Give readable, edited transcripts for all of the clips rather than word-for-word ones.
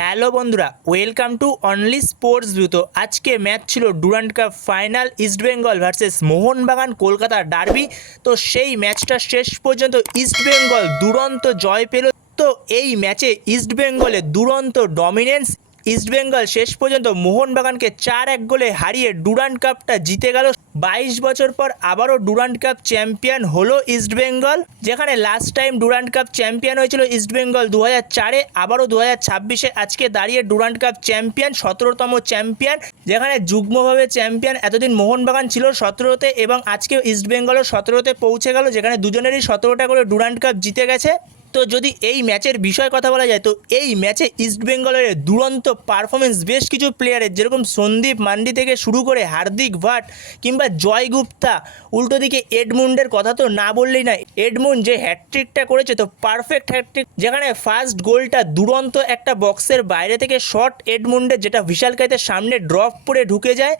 Hello বন্ধুরা, welcome to only sports view. তো আজকে ম্যাচ ছিল Durand cup final, East Bengal versus Mohun Bagan Kolkata derby. তো সেই ম্যাচটা শেষ পর্যন্ত ইস্টবেঙ্গল দুরন্ত জয় পেল। তো এই ম্যাচে ইস্টবেঙ্গলের দুরন্ত ডমিনেন্স, ইস্টবেঙ্গল শেষ পর্যন্ত মোহনবাগানকে 4-1 গোলে হারিয়ে ডুরান্ড কাপটা জিতে গেল। 22 বছর পর আবারও ডুরান্ড কাপ চ্যাম্পিয়ন হলো ইস্টবেঙ্গল। যেখানে last time Durand cup champion হয়েছিল ইস্টবেঙ্গল 2004-এ, আবারও 2026-এ আজকে দাঁড়িয়ে ডুরান্ড কাপ চ্যাম্পিয়ন, 17তম চ্যাম্পিয়ন। যেখানে যুগ্মভাবে চ্যাম্পিয়ন এতদিন মোহনবাগান ছিল 17তে এবং আজকে ইস্টবেঙ্গলও 17তে পৌঁছে গেল, যেখানে দুজনেরই 17টা করে ডুরান্ড কাপ জিতে গেছে। তো যদি এই ম্যাচের বিষয়ে কথা বলা যায়, তো এই ম্যাচে ইস্টবেঙ্গলের দুরন্ত পারফরমেন্স বেশ কিছু প্লেয়ারের, যেরকম সন্দীপ মান্ডি থেকে শুরু করে হার্দিক ভাট কিংবা জয় গুপ্তা, উল্টো দিকে এডমুন্ডের কথা তো না বললেই না। এডমুন্ড যে হ্যাটট্রিকটা করেছে, তো পারফেক্ট হ্যাটট্রিক, যেখানে ফার্স্ট গোলটা দুরন্ত একটা বক্সের বাইরে থেকে শট এডমুন্ডের, যেটা বিশালকাইতে সামনে ড্রপ করে ঢুকে যায়।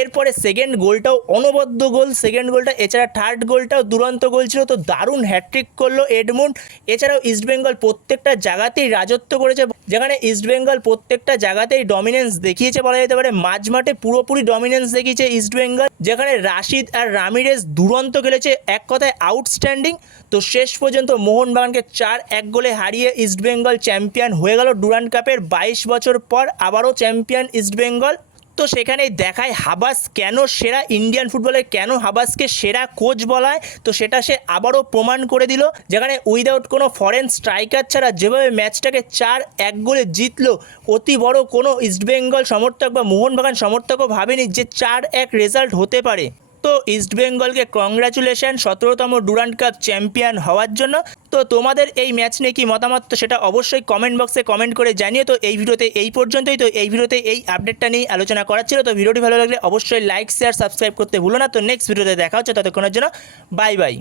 এরপরে সেকেন্ড গোলটাও অনবদ্য গোল, সেকেন্ড গোলটা, এছাড়া থার্ড গোলটাও দুরন্ত গোল ছিল। তো দারুণ হ্যাটট্রিক করলো এডমুন্ড। এছাড়াও ইস্টবেঙ্গল প্রত্যেকটা জায়গাতেই রাজত্ব করেছে, যেখানে ইস্টবেঙ্গল প্রত্যেকটা জায়গাতেই ডমিনেন্স দেখিয়েছে বলা যেতে পারে। মাঝমাঠে পুরোপুরি ডমিনেন্স দেখিয়েছে ইস্টবেঙ্গল, যেখানে রাশিদ আর রামিরেজ দুরন্ত খেলেছে, এক কথায় আউটস্ট্যান্ডিং। তো শেষ পর্যন্ত মোহনবাগানকে 4-1 গোলে হারিয়ে ইস্টবেঙ্গল চ্যাম্পিয়ন হয়ে গেল ডুরান্ড কাপের। 22 বছর পর আবারও চ্যাম্পিয়ন ইস্টবেঙ্গল। তো সেখানেই দেখায় হাবাস কেন সেরা, ইন্ডিয়ান ফুটবলে কেন হাবাসকে সেরা কোচ বলা হয়। তো সেটা সে আবারও প্রমাণ করে দিল, যেখানে উইদাউট কোনো ফরেন স্ট্রাইকার ছাড়া যেভাবে ম্যাচটাকে 4-1 গোলে জিতলো, অতি বড় কোনো ইস্টবেঙ্গল সমর্থক বা মোহনবাগান সমর্থকও ভাবেনি যে 4-1 রেজাল্ট হতে পারে। তো ইস্টবেঙ্গলকে কংগ্রাচুলেশন 17তম ডুরান্ড কাপ চ্যাম্পিয়ন হওয়ার জন্য। তো তোমাদের এই ম্যাচ নিয়ে কি মতামত, তো সেটা অবশ্যই কমেন্ট বক্সে কমেন্ট করে জানিও। তো এই ভিডিওতে এই পর্যন্তই। তো এই ভিডিওতে এই আপডেটটা নিয়ে আলোচনা করার ছিল। তো ভিডিওটি ভালো লাগলে অবশ্যই লাইক, শেয়ার, সাবস্ক্রাইব করতে ভুলো না। তো নেক্সট ভিডিওতে দেখা হচ্ছে, ততক্ষণের জন্য বাই বাই।